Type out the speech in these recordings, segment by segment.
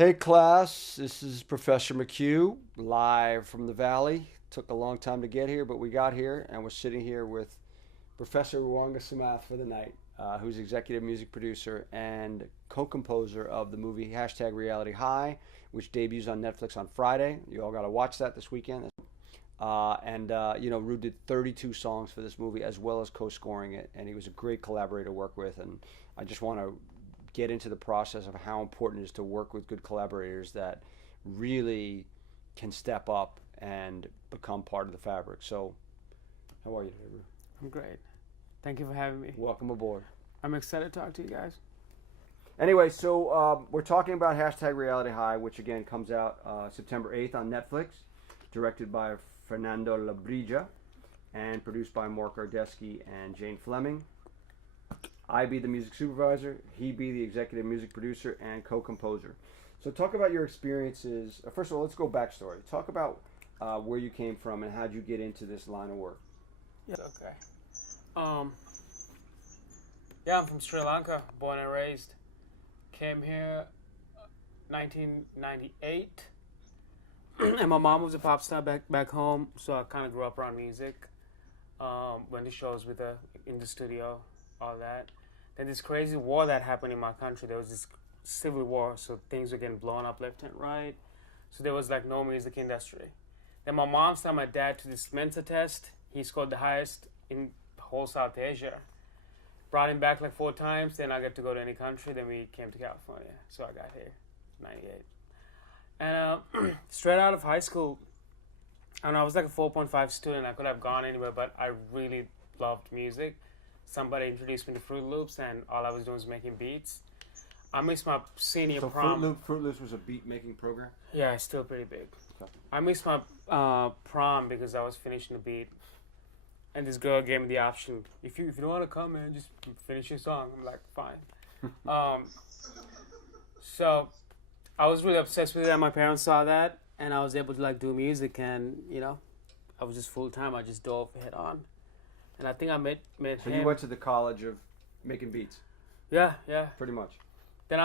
Hey class, this is Professor McHugh live from the Valley. Took a long time to get here, but we got here and we're sitting here with Professor Ruwanaga Samath for the night, who's executive music producer and co-composer of the movie Hashtag Reality High, which debuts on Netflix on Friday. You all got to watch that this weekend. Rue did 32 songs for this movie as well as co-scoring it, and he was a great collaborator to work with. And I just want to get into the process of how important it is to work with good collaborators that really can step up and become part of the fabric. So, how are you today, Rue? I'm great. Thank you for having me. Welcome aboard. I'm excited to talk to you guys. Anyway, so we're talking about Hashtag Reality High, which again comes out September 8th on Netflix, directed by Fernando Labrija and produced by Mark Ardesky and Jane Fleming. I be the music supervisor, he be the executive music producer and co-composer. So talk about your experiences. First of all, let's go backstory. Talk about where you came from and how'd you get into this line of work. Yeah. Okay. I'm from Sri Lanka, born and raised. Came here 1998. And my mom was a pop star back home, so I kind of grew up around music. Went to shows with her in the studio, all that. Then this crazy war that happened in my country. There was this civil war, so things were getting blown up left and right. So there was like no music industry. Then my mom sent my dad to this Mensa test. He scored the highest in whole South Asia. Brought him back like 4 times. Then I got to go to any country. Then we came to California. So I got here, 98. And straight out of high school, I was like a 4.5 student. I could have gone anywhere, but I really loved music. Somebody introduced me to Fruit Loops, and all I was doing was making beats. I missed my senior prom. Fruit Loops was a beat-making program? Yeah, it's still pretty big. Okay. I missed my prom because I was finishing the beat. And this girl gave me the option, if you don't want to come, man, just finish your song. I'm like, fine. So I was really obsessed with it, and my parents saw that, and I was able to like do music, and I was just full-time. I just dove head on. And I think I met him. So you went to the college of making beats? Yeah. Pretty much. Then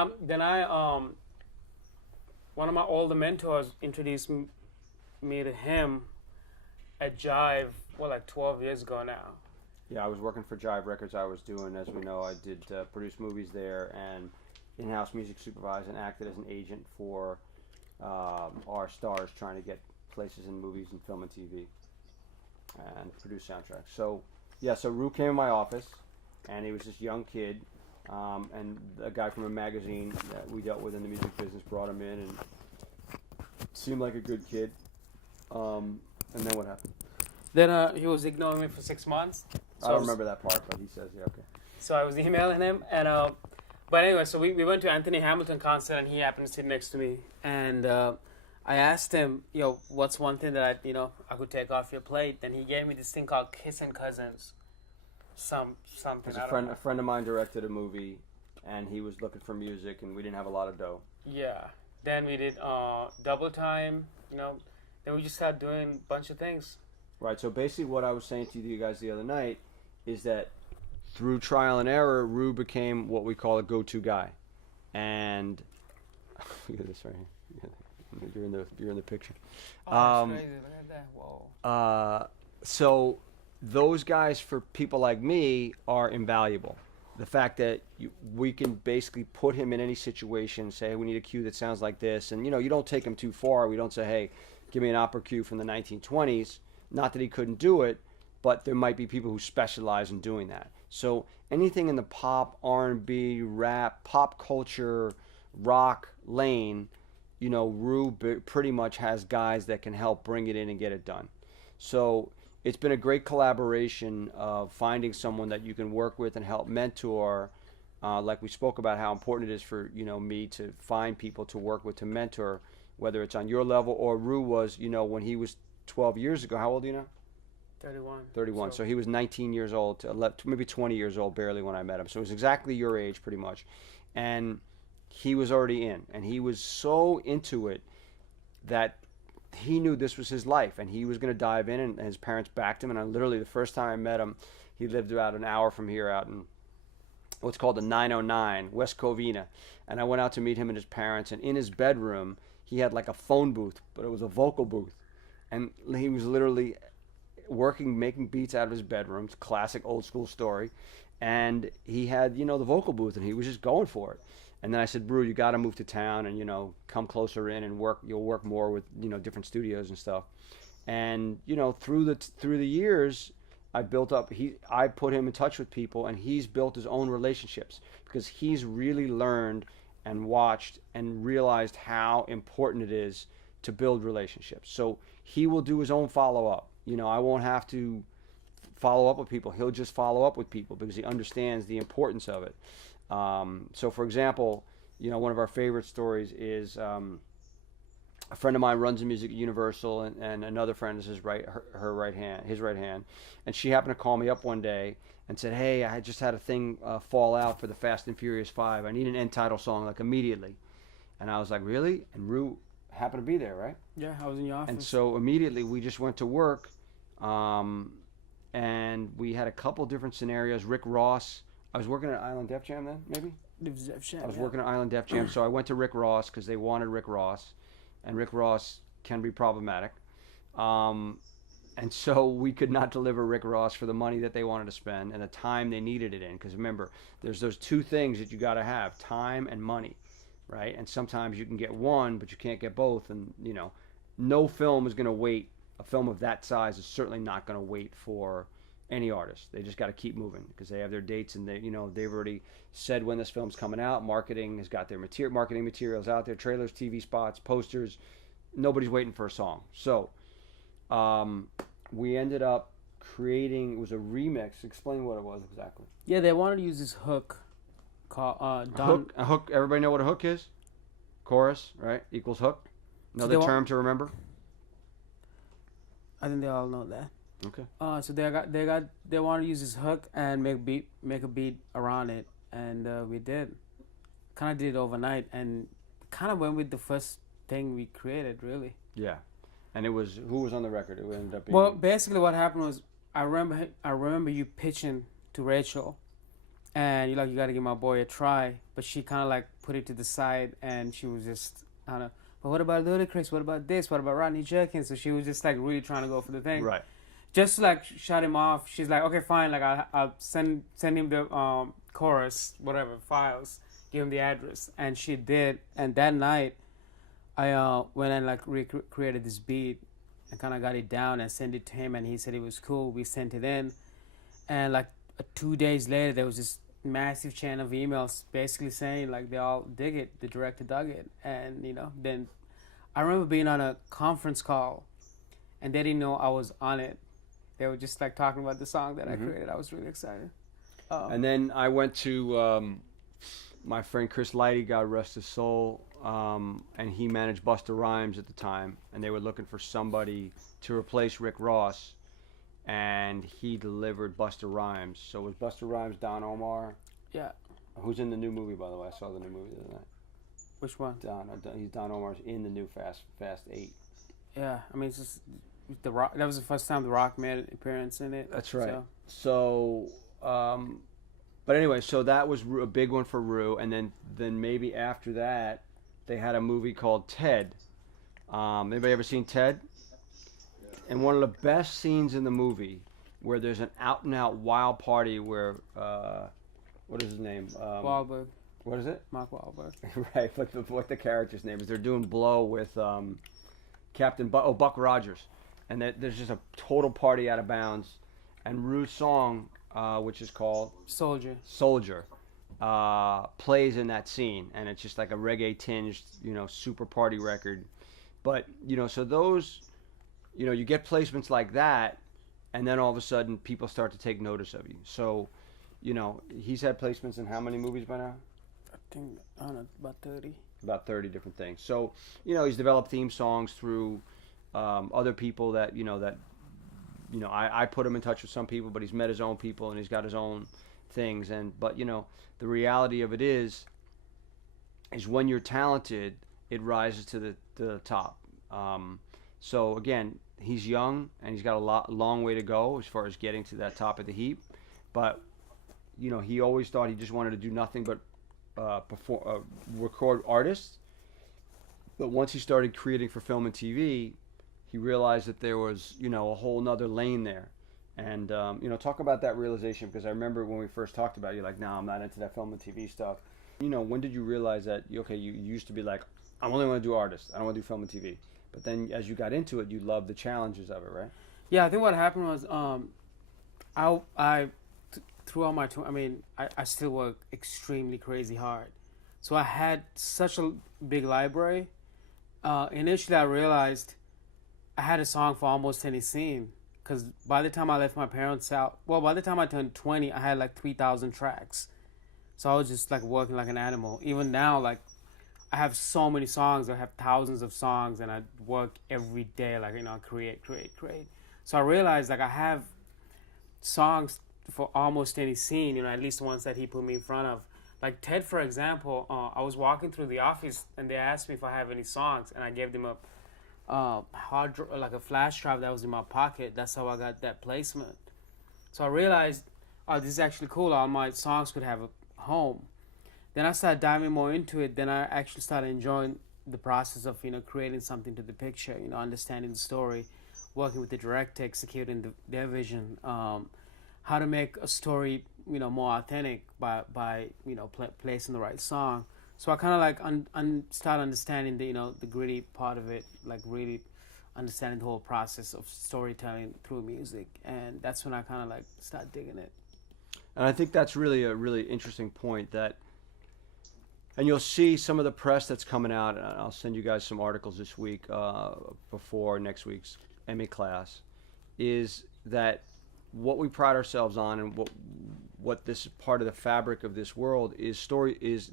one of my older mentors introduced me to him at Jive, like 12 years ago now. Yeah, I was working for Jive Records. I was doing, as we know, I did produce movies there and in-house music supervise and acted as an agent for our stars trying to get places in movies and film and TV and produce soundtracks. So Rue came in my office, and he was this young kid, and a guy from a magazine that we dealt with in the music business brought him in, and seemed like a good kid. And then what happened? Then he was ignoring me for 6 months. I don't remember that part, but he says, yeah, okay. So I was emailing him, and but anyway, so we went to Anthony Hamilton concert, and he happened to sit next to me, and I asked him, what's one thing that I could take off your plate? And he gave me this thing called Kissin' Cousins. Something. A friend of mine directed a movie, and he was looking for music, and we didn't have a lot of dough. Yeah. Then we did Double Time. Then we just started doing a bunch of things. Right. So basically, what I was saying to you guys the other night is that through trial and error, Rue became what we call a go-to guy, and look at this right here. You're in the picture. Oh, that's crazy. Look at that. Whoa. So those guys for people like me are invaluable. The fact that we can basically put him in any situation, say, hey, we need a cue that sounds like this, and you don't take him too far. We don't say, hey, give me an opera cue from the 1920s. Not that he couldn't do it, but there might be people who specialize in doing that. So anything in the pop, R&B, rap, pop culture, rock lane, Rue pretty much has guys that can help bring it in and get it done. So it's been a great collaboration of finding someone that you can work with and help mentor. Like we spoke about how important it is for me to find people to work with, to mentor, whether it's on your level or Rue was, when he was 12 years ago. How old are you now? 31. 31. So he was 19 years old, maybe 20 years old barely when I met him. So it was exactly your age pretty much. And he was already in. And he was so into it that he knew this was his life. And he was going to dive in, and his parents backed him. And literally the first time I met him, he lived about an hour from here out in what's called the 909, West Covina. And I went out to meet him and his parents. And in his bedroom, he had like a phone booth, but it was a vocal booth. And he was literally working, making beats out of his bedroom. It's a classic old school story. And he had, the vocal booth, and he was just going for it. And then I said, Brew, you got to move to town and, come closer in and work. You'll work more with, different studios and stuff. And, through the years, I built up, I put him in touch with people, and he's built his own relationships because he's really learned and watched and realized how important it is to build relationships. So he will do his own follow-up. I won't have to follow up with people. He'll just follow up with people because he understands the importance of it. So, for example, one of our favorite stories is a friend of mine runs the music at Universal, and another friend is his right hand, and she happened to call me up one day and said, "Hey, I just had a thing fall out for the Fast and Furious 5. I need an end title song like immediately." And I was like, "Really?" And Rue happened to be there, right? Yeah, I was in your office. And so immediately we just went to work, and we had a couple different scenarios. Rick Ross. I was working at Island Def Jam then, maybe? I was working at Island Def Jam, so I went to Rick Ross because they wanted Rick Ross, and Rick Ross can be problematic. And so we could not deliver Rick Ross for the money that they wanted to spend and the time they needed it in. Because remember, there's those two things that you got to have, time and money, right? And sometimes you can get one, but you can't get both. And, no film is going to wait. A film of that size is certainly not going to wait for any artist. They just got to keep moving because they have their dates, and they've already said when this film's coming out. Marketing has got their marketing materials out there, trailers, TV spots, posters. Nobody's waiting for a song. So we ended up creating, it was a remix. Explain what it was exactly. Yeah, they wanted to use this hook called A hook. Everybody know what a hook is? Chorus, right? Equals hook. Another term to remember. I think they all know that. Okay. So they wanted to use this hook and make a beat around it, and we did. Kind of did it overnight, and kind of went with the first thing we created, really. Yeah, and it was, who was on the record? It ended up being. Well, basically what happened was I remember you pitching to Rachel, and you're like, you got to give my boy a try, but she kind of like put it to the side, and she was just kind of, but what about Ludacris? What about this? What about Rodney Jerkins? So she was just like really trying to go for the thing. Right. Just to like shut him off. She's like, okay, fine. Like I'll send him the chorus, whatever files, give him the address, and she did. And that night, I went and like recreated this beat and kind of got it down and sent it to him, and he said it was cool. We sent it in, and like 2 days later, there was this massive chain of emails basically saying like they all dig it, the director dug it, and then I remember being on a conference call, and they didn't know I was on it. They were just like talking about the song that I created. I was really excited. And then I went to my friend Chris Lighty, God rest his soul, and he managed Busta Rhymes at the time, and they were looking for somebody to replace Rick Ross, and he delivered Busta Rhymes. So was Busta Rhymes Don Omar? Yeah. Who's in the new movie, by the way? I saw the new movie the other night. Which one? He's Don Omar's in the new Fast 8. Yeah, I mean, it's just The Rock. That was the first time The Rock made an appearance in it. That's right. So but anyway, so that was a big one for Rue, and then maybe after that, they had a movie called Ted. Anybody ever seen Ted? And one of the best scenes in the movie, where there's an out-and-out wild party where, what is his name? Wahlberg. What is it? Mark Wahlberg. Right, but what the character's name is. They're doing Blow with Buck Rogers. And there's just a total party out of bounds. And Rue's song, which is called Soldier, plays in that scene. And it's just like a reggae-tinged, super party record. But, so those, you get placements like that, and then all of a sudden people start to take notice of you. So, he's had placements in how many movies by now? I think, I don't know, about 30. About 30 different things. So, he's developed theme songs through other people that, I put him in touch with some people, but he's met his own people and he's got his own things. But the reality of it is when you're talented, it rises to the top. So again, he's young and he's got a long way to go as far as getting to that top of the heap. But he always thought he just wanted to do nothing but record artists. But once he started creating for film and TV, he realized that there was, a whole nother lane there. And, talk about that realization, because I remember when we first talked about it, you're like, no, I'm not into that film and TV stuff. When did you realize that, you used to be like, I only want to do artists. I don't want to do film and TV. But then as you got into it, you loved the challenges of it, right? Yeah, I think what happened was throughout my tour, I still work extremely crazy hard. So I had such a big library. Initially, I realized I had a song for almost any scene. Because by the time I left my parents out, by the time I turned 20, I had like 3,000 tracks. So I was just like working like an animal. Even now, like I have so many songs. I have thousands of songs, and I work every day. Like create. So I realized like I have songs for almost any scene. At least ones that he put me in front of. Like Ted, for example, I was walking through the office, and they asked me if I have any songs, and I gave them a like a flash drive that was in my pocket. That's how I got that placement. So I realized, oh, this is actually cool. All my songs could have a home. Then I started diving more into it. Then I actually started enjoying the process of creating something to the picture. Understanding the story, working with the director, executing their vision. How to make a story more authentic by placing the right song. So I kind of like start understanding the gritty part of it, like really understanding the whole process of storytelling through music, and that's when I kind of like start digging it. And I think that's really a really interesting point and you'll see some of the press that's coming out, and I'll send you guys some articles this week before next week's Emmy class, is that what we pride ourselves on, and what this part of the fabric of this world is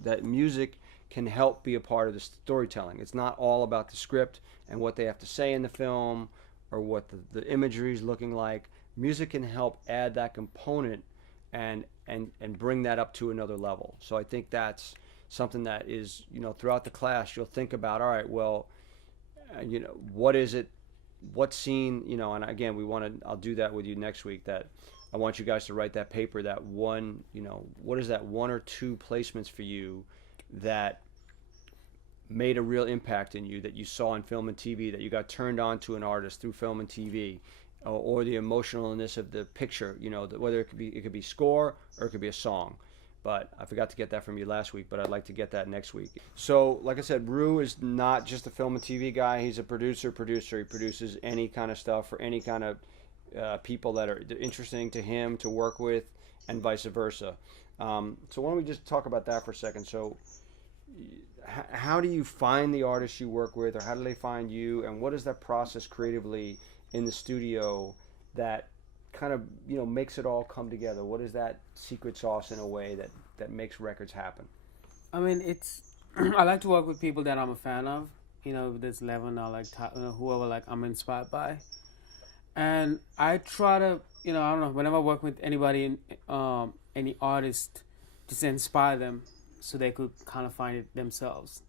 that music can help be a part of the storytelling. It's not all about the script and what they have to say in the film or what the imagery is looking like. Music can help add that component and bring that up to another level. So I think that's something that is, throughout the class you'll think about, all right, well, what is it, what scene, and again, I'll do that with you next week, that I want you guys to write that paper, that one, what is that one or two placements for you that made a real impact in you, that you saw in film and TV, that you got turned on to an artist through film and TV, or the emotionalness of the picture, whether it could be score or it could be a song. But I forgot to get that from you last week, but I'd like to get that next week. So, like I said, Ru is not just a film and TV guy. He's a producer. He produces any kind of stuff for any kind of people that are interesting to him to work with, and vice versa. So why don't we just talk about that for a second? So how do you find the artists you work with, or how do they find you, and what is that process creatively in the studio that kind of makes it all come together? What is that secret sauce in a way that makes records happen? It's I like to work with people that I'm a fan of, this Levin or like whoever like I'm inspired by, and I try to I don't know, whenever I work with anybody, any artist, just inspire them so they could kind of find it themselves,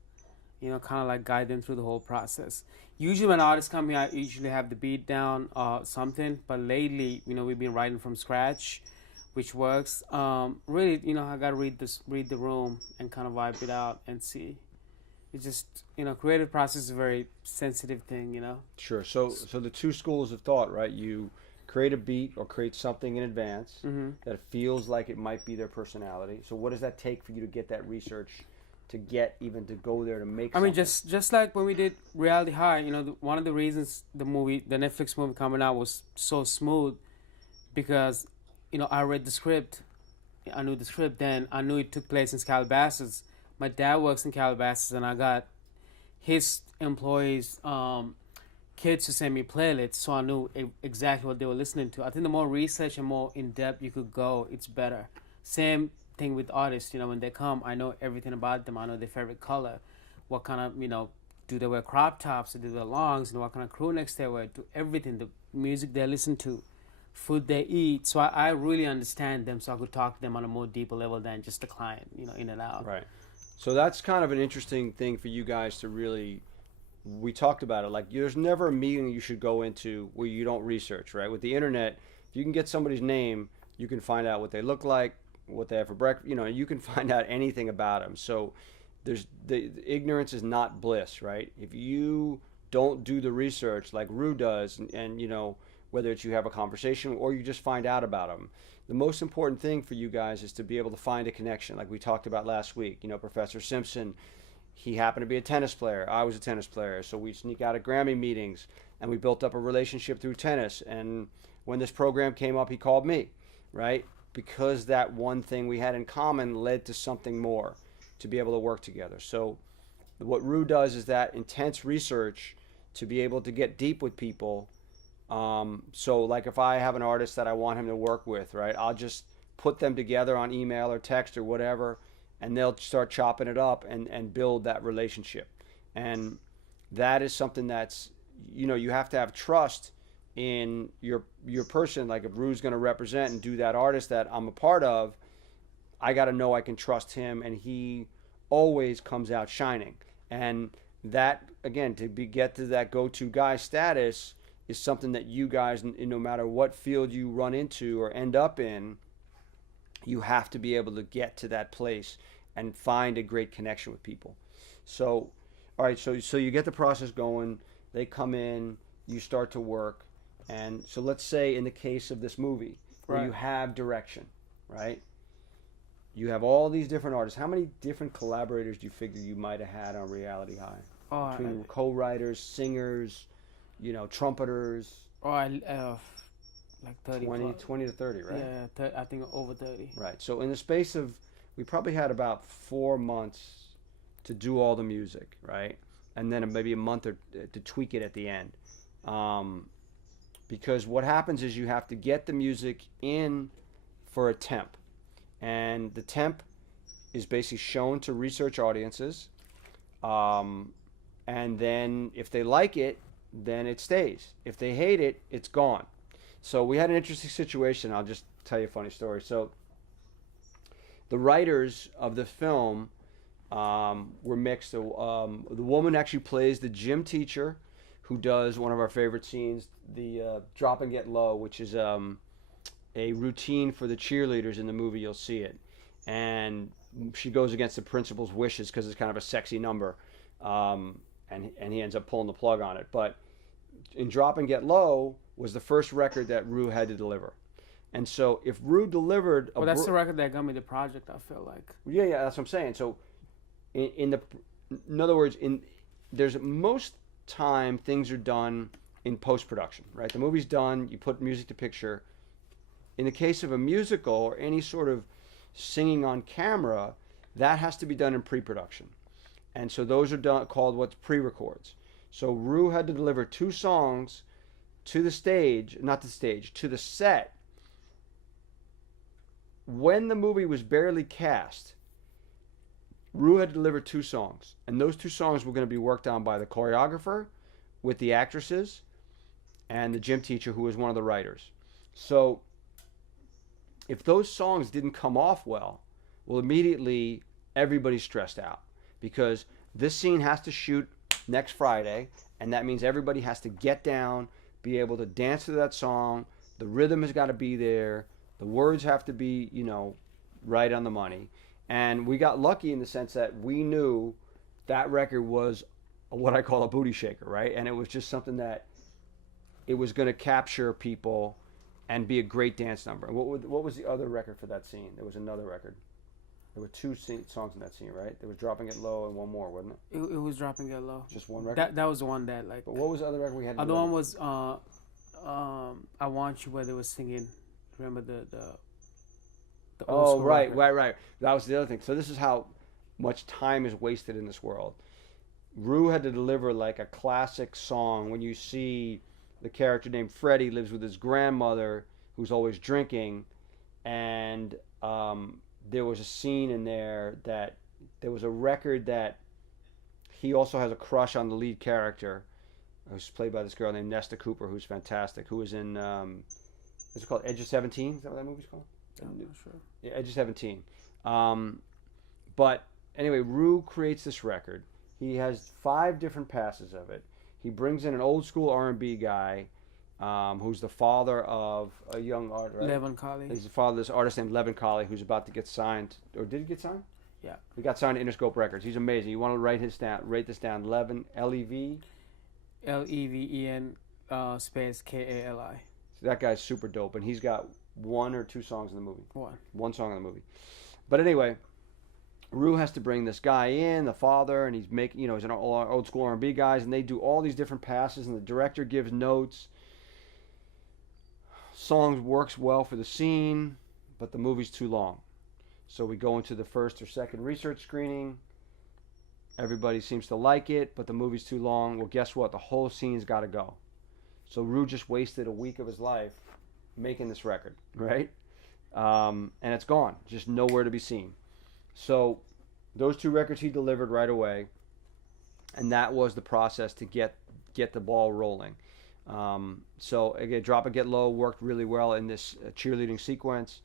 kind of like guide them through the whole process. Usually when artists come here, I usually have the beat down or something, but lately, we've been writing from scratch, which works. Really, I gotta read the room and kind of vibe it out and see. It's just, creative process is a very sensitive thing, Sure. So the two schools of thought, right? You create a beat or create something in advance that feels like it might be their personality. So what does that take for you to get that research, to get even to go there to make something? Just like when we did Reality High, one of the reasons the Netflix movie coming out was so smooth, because, I read the script, I knew the script, then I knew it took place in Calabasas. My dad works in Calabasas, and I got his employees' kids to send me playlists, so I knew exactly what they were listening to. I think the more research and more in-depth you could go, it's better. Same thing with artists, when they come, I know everything about them. I know their favorite color, what kind of, do they wear crop tops, or do they wear longs, what kind of crew necks they wear, do everything, the music they listen to, food they eat. So I really understand them, so I could talk to them on a more deeper level than just a client, in and out. Right. So that's kind of an interesting thing for you guys to really, we talked about it, like there's never a meeting you should go into where you don't research, right? With the internet, if you can get somebody's name, you can find out what they look like, what they have for breakfast. You know, you can find out anything about them. So the ignorance is not bliss, right? If you don't do the research like Rue does, and you know, whether it's you have a conversation or you just find out about them, the most important thing for you guys is to be able to find a connection, like we talked about last week. You know, Professor Simpson, he happened to be a tennis player. I was a tennis player, so we sneak out at Grammy meetings, and we built up a relationship through tennis. And when this program came up, he called me, right? Because that one thing we had in common led to something more, to be able to work together. So what Rue does is that intense research to be able to get deep with people. So like if I have an artist that I want him to work with, right, I'll just put them together on email or text or whatever, and they'll start chopping it up and build that relationship. And that is something that's, you know, you have to have trust in your person. Like if Rue's going to represent and do that artist that I'm a part of, I got to know I can trust him, and he always comes out shining. And that, again, get to that go-to guy status is something that you guys, no matter what field you run into or end up in, you have to be able to get to that place and find a great connection with people. So, all right, so you get the process going. They come in, you start to work. And so let's say in the case of this movie where Right. you have direction, right? You have all these different artists. How many different collaborators do you figure you might have had on Reality High? Oh, Between co-writers, singers, you know, trumpeters, like 30 20, plus. 20 to 30, right? Yeah, I think over 30. Right. So in the space of, we probably had about 4 months to do all the music, right? And then maybe a month or to tweak it at the end. Because what happens is you have to get the music in for a temp. And the temp is basically shown to research audiences. And then if they like it, then it stays. If they hate it, it's gone. So we had an interesting situation. I'll just tell you a funny story. So the writers of the film were mixed. The woman actually plays the gym teacher who does one of our favorite scenes, the drop and get low, which is a routine for the cheerleaders in the movie. You'll see it. And she goes against the principal's wishes because it's kind of a sexy number. And he ends up pulling the plug on it. But in Drop and Get Low was the first record that Rue had to deliver. And so if Rue delivered Well, that's the record that got me the project, I feel like. Yeah, that's what I'm saying. So in other words, there's most time things are done in post-production, right? The movie's done, you put music to picture. In the case of a musical or any sort of singing on camera, that has to be done in pre-production. And so those are called what's pre-records. So Rue had to deliver 2 songs to the stage, to the set. When the movie was barely cast, Rue had to deliver 2 songs. And those 2 songs were going to be worked on by the choreographer with the actresses and the gym teacher who was one of the writers. So if those songs didn't come off well, immediately everybody's stressed out because this scene has to shoot next Friday, and that means everybody has to get down, be able to dance to that song. The rhythm has got to be there. The words have to be, you know, right on the money. And we got lucky in the sense that we knew that record was what I call a booty shaker, right? And it was just something that it was going to capture people and be a great dance number. And what was the other record for that scene? There was another record. There were 2 songs in that scene, right? There was Dropping It Low and one more, wasn't it? It was Dropping It Low. Just one record? That was the one that, like... But what was the other record we had? Other one was I Want You, where they were singing. Remember the old school record? Right. That was the other thing. So this is how much time is wasted in this world. Rue had to deliver like a classic song. When you see the character named Freddie lives with his grandmother who's always drinking, and there was a scene in there that there was a record that he also has a crush on the lead character, who's played by this girl named Nesta Cooper, who's fantastic, who was in, is it called Edge of 17? Is that what that movie's called? I'm not sure. Yeah, Edge of 17. But anyway, Rue creates this record. He has 5 different passes of it. He brings in an old school R&B guy. who's the father of a young artist. Right? Levin Kali. He's the father of this artist named Levin Kali, who's about to get signed. Or did he get signed? Yeah. He got signed to Interscope Records. He's amazing. You want to write this down. Levin, Lev. Leven space Kali. So that guy's super dope, and he's got one or two songs in the movie. One song in the movie. But anyway, Rue has to bring this guy in, the father, and he's making, he's an old school R&B guys, and they do all these different passes, and the director gives notes. Song works well for the scene, but the movie's too long. So we go into the first or second research screening. Everybody seems to like it, but the movie's too long. Well, guess what? The whole scene's got to go. So Rue just wasted a week of his life making this record, right? And it's gone, just nowhere to be seen. So those two records he delivered right away, and that was the process to get the ball rolling. So again, Drop It Get Low worked really well in this cheerleading sequence.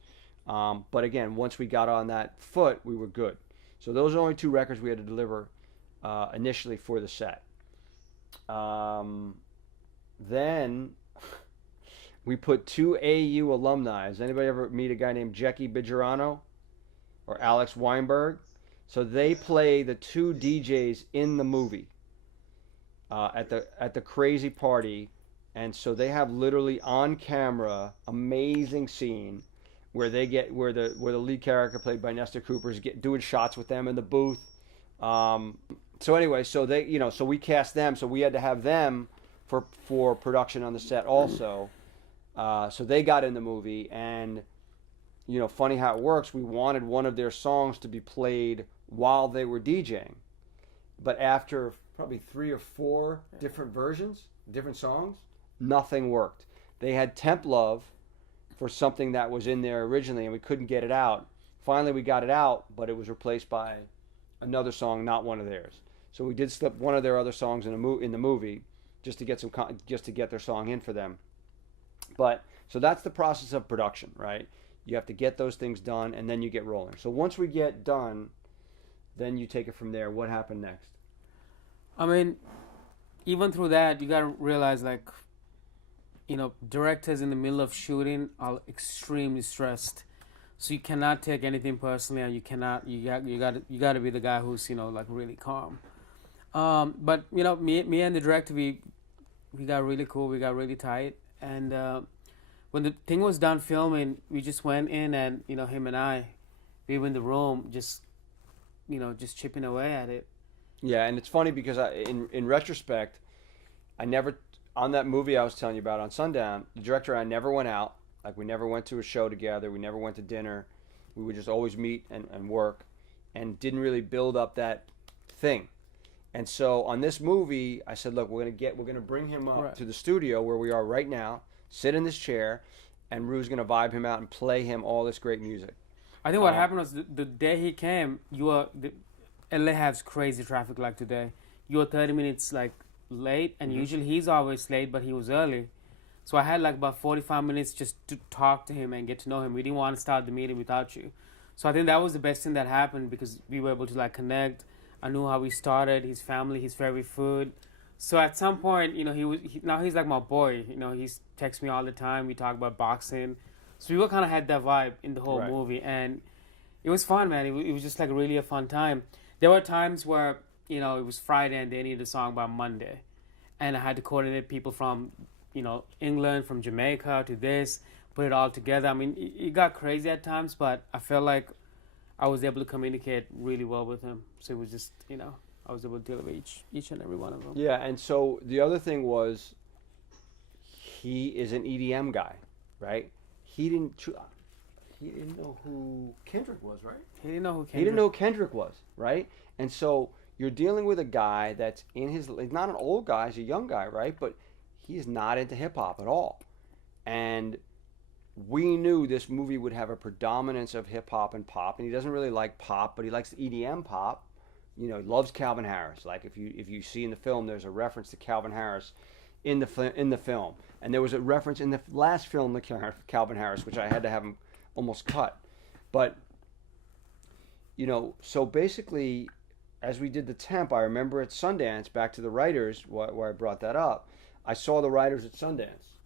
But again, once we got on that foot, we were good. So those are only two records we had to deliver initially for the set. Then we put two AU alumni. Has anybody ever meet a guy named Jackie Bijirano or Alex Weinberg? So they play the two DJs in the movie at the crazy party, and so they have literally on camera amazing scene where the lead character played by Nestor Cooper is doing shots with them in the booth. So anyway, so they so we cast them, so we had to have them for production on the set also. So they got in the movie, and funny how it works. We wanted one of their songs to be played while they were DJing, but after probably 3 or 4 different versions, different songs, nothing worked. They had Temp Love for something that was in there originally, and we couldn't get it out. Finally, we got it out, but it was replaced by another song, not one of theirs. So we did slip one of their other songs in the movie just to get their song in for them. But so that's the process of production, right? You have to get those things done, and then you get rolling. So once we get done, then you take it from there. What happened next? I mean, even through that, you gotta realize, directors in the middle of shooting are extremely stressed. So you cannot take anything personally, and you got to be the guy who's really calm. But me and the director, we got really cool, we got really tight, and when the thing was done filming, we just went in, and him and I, we were in the room just chipping away at it. Yeah, and it's funny because in retrospect, I never, on that movie I was telling you about on Sundown, the director and I never went out. Like, we never went to a show together. We never went to dinner. We would just always meet and work, and didn't really build up that thing. And so on this movie, I said, look, we're gonna bring him up to the studio where we are right now, sit in this chair, and Rue's gonna vibe him out and play him all this great music. I think what happened was the day he came, LA has crazy traffic like today. You were 30 minutes late, and usually he's always late, but he was early. So I had about 45 minutes just to talk to him and get to know him. We didn't want to start the meeting without you. So I think that was the best thing that happened, because we were able to connect. I knew how he started, his family, his favorite food. So at some point, now he's like my boy. He texts me all the time. We talk about boxing. So we kind of had that vibe in the whole movie, and it was fun, man. It was just really a fun time. There were times where it was Friday and they needed a song by Monday, and I had to coordinate people from England, from Jamaica to this, put it all together. I mean, it got crazy at times, but I felt like I was able to communicate really well with him. So it was just I was able to deal with each and every one of them. Yeah, and so the other thing was, he is an EDM guy, right? He didn't know who Kendrick was, right? He didn't know who Kendrick was, right? And so you're dealing with a guy that's he's not an old guy, he's a young guy, right? But he is not into hip hop at all. And we knew this movie would have a predominance of hip hop and pop, and he doesn't really like pop, but he likes EDM pop. He loves Calvin Harris. Like, if you see in the film, there's a reference to Calvin Harris in the film, and there was a reference in the last film to Calvin Harris, which I had to have him almost cut. But so basically, as we did the temp, I remember at Sundance, back to the writers, where I brought that up, I saw the writers at Sundance,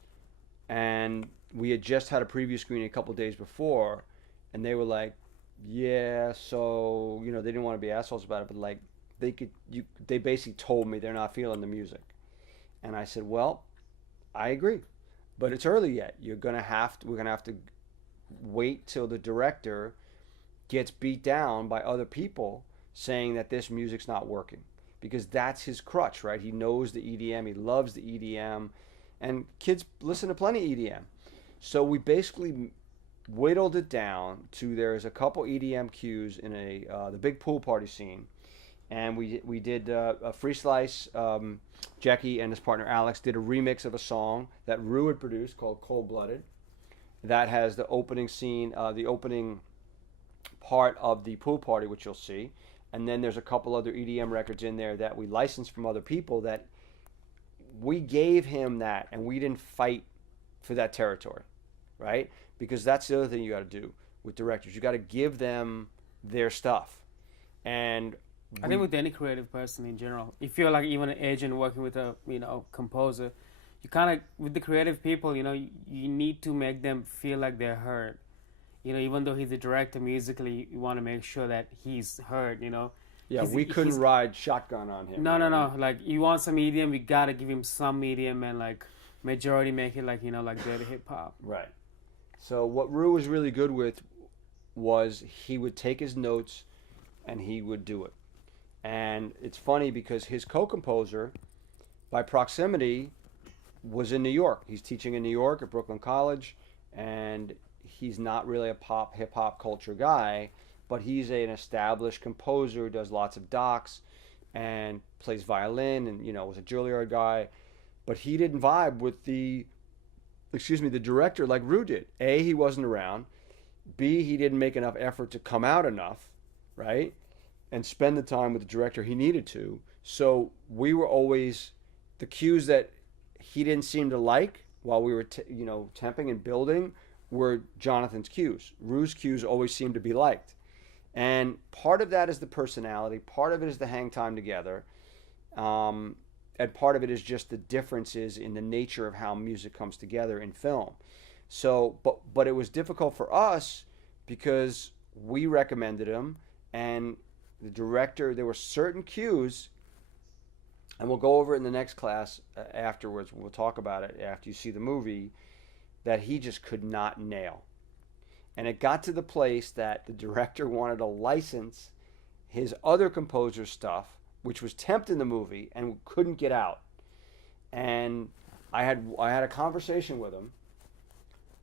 and we had just had a preview screening a couple days before, and they were like, yeah, so they didn't want to be assholes about it, but like they basically told me they're not feeling the music, and I said, well, I agree, but it's early yet. We're gonna have to wait till the director gets beat down by other people saying that this music's not working, because that's his crutch, right? He knows the EDM, he loves the EDM, and kids listen to plenty of EDM. So we basically whittled it down to there's a couple EDM cues in the big pool party scene, and we did a Free Slice. Jackie and his partner Alex did a remix of a song that Rue had produced called Cold Blooded. That has the opening scene, the opening part of the pool party, which you'll see. And then there's a couple other EDM records in there that we licensed from other people that we gave him that, and we didn't fight for that territory, right? Because that's the other thing you got to do with directors. You got to give them their stuff. And I think with any creative person in general, if you're like even an agent working with a composer, you kind of with the creative people, you need to make them feel like they're heard. Even though he's a director musically, you want to make sure that he's heard. Yeah, we couldn't ride shotgun on him. No. Like you want some medium, we gotta give him some medium, and like majority make it like like dirty hip hop. Right. So what Rue was really good with was he would take his notes and he would do it. And it's funny because his co-composer, by proximity, was in New York. He's teaching in New York at Brooklyn College, and he's not really a pop hip hop culture guy, but he's an established composer, does lots of docs, and plays violin, and was a Juilliard guy. But he didn't vibe with the director like Rue did. A, he wasn't around. B, he didn't make enough effort to come out enough, right? And spend the time with the director he needed to. So we were always the cues that he didn't seem to like while we were temping and building were Jonathan's cues. Rue's cues always seemed to be liked. And part of that is the personality, part of it is the hang time together, and part of it is just the differences in the nature of how music comes together in film. So, but it was difficult for us because we recommended him, and the director, there were certain cues, and we'll go over it in the next class afterwards. We'll talk about it after you see the movie, that he just could not nail. And it got to the place that the director wanted to license his other composer's stuff, which was temped in the movie and couldn't get out. And I had a conversation with him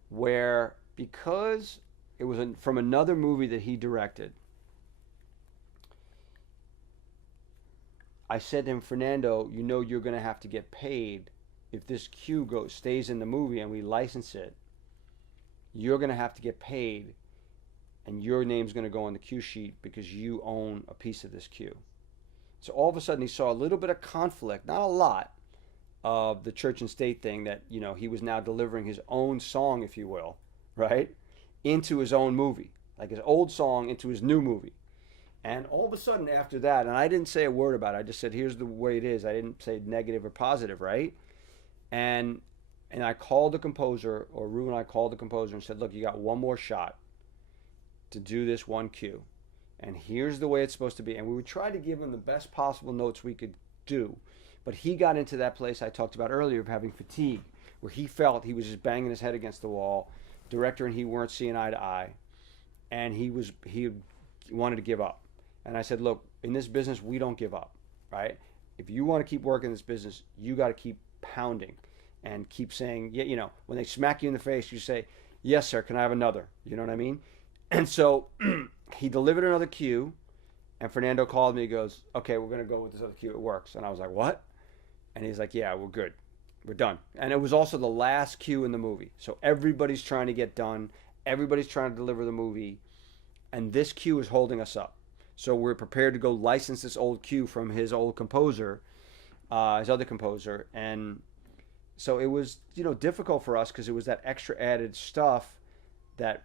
where, because it was from another movie that he directed, I said to him, Fernando, you're going to have to get paid if this cue stays in the movie and we license it. You're going to have to get paid, and your name's going to go on the cue sheet because you own a piece of this cue. So all of a sudden he saw a little bit of conflict, not a lot, of the church and state thing, that he was now delivering his own song, if you will, right, into his own movie, like his old song into his new movie. And all of a sudden after that, and I didn't say a word about it, I just said, here's the way it is. I didn't say negative or positive, right? And I called the composer, or Rue and I called the composer and said, look, you got one more shot to do this one cue. And here's the way it's supposed to be. And we would try to give him the best possible notes we could do. But he got into that place I talked about earlier of having fatigue, where he felt he was just banging his head against the wall. Director and he weren't seeing eye to eye. And he wanted to give up. And I said, look, in this business, we don't give up, right? If you want to keep working this business, you got to keep pounding and keep saying, yeah, when they smack you in the face, you say, yes, sir, can I have another? You know what I mean? And so he delivered another cue, and Fernando called me. He goes, okay, we're going to go with this other cue. It works. And I was like, what? And he's like, yeah, we're good. We're done. And it was also the last cue in the movie. So everybody's trying to get done. Everybody's trying to deliver the movie. And this cue is holding us up. So we're prepared to go license this old cue from his old composer, his other composer. And so it was, difficult for us because it was that extra added stuff that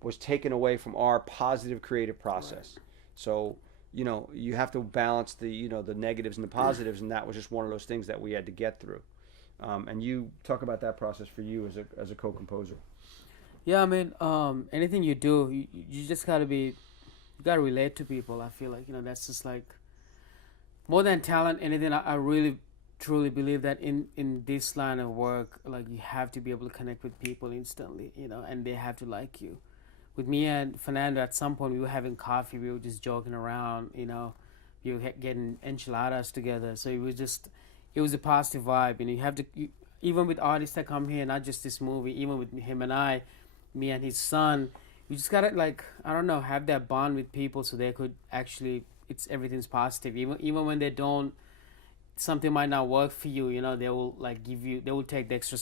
was taken away from our positive creative process. Right. So, you have to balance the, the negatives and the positives, and that was just one of those things that we had to get through. And you talk about that process for you as a co-composer. Yeah, I mean, anything you do, you just gotta be, you gotta relate to people. I feel like, that's just like more than talent. Anything, I really truly believe that in this line of work, like you have to be able to connect with people instantly, and they have to like you. With me and Fernando, at some point we were having coffee, we were just joking around, we were getting enchiladas together. So it was a positive vibe. You have to, even with artists that come here, not just this movie, even with him and I, me and his son, you just gotta, like, I don't know, have that bond with people so they could actually, everything's positive. Even when they don't, something might not work for you, they will like give you, they will take the extra